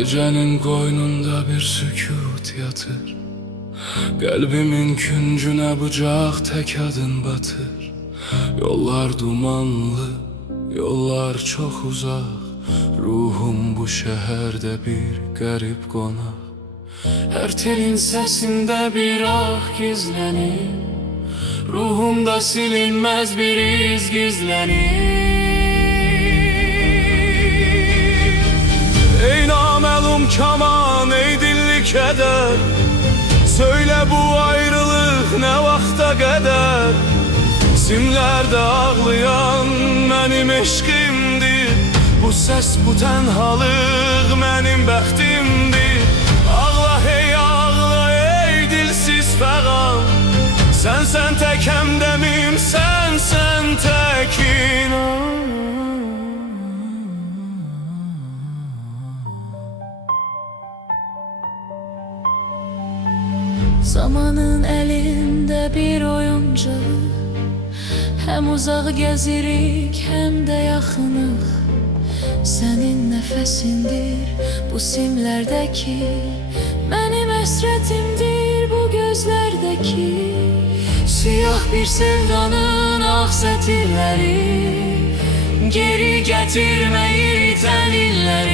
Gecenin koynunda bir sükut yatır, kalbimin küncüne bıçak tek adın batır. Yollar dumanlı, yollar çok uzak, ruhum bu şehirde bir garip konak. Her telin sesinde bir ah gizlenir, ruhumda silinmez bir iz gizlenir. Ey namelum kaman, ey dilli keder, söyle bu ayrılık ne vakta kadar? Simlerde ağlayan benim eşkimdir, bu ses bu tenhalık benim bəxtimdir. Ağla hey ağla ey dilsiz fəqan, sen tek hemdemim, sen tek inan. Zamanın elinde bir oyuncağı, hem uzak gezirik hem de yakınıq. Senin nefesindir bu simlerdeki, benim esretimdir bu gözlerdeki. Siyah bir sevdanın aksetilleri, geri getirmeyir iten illeri.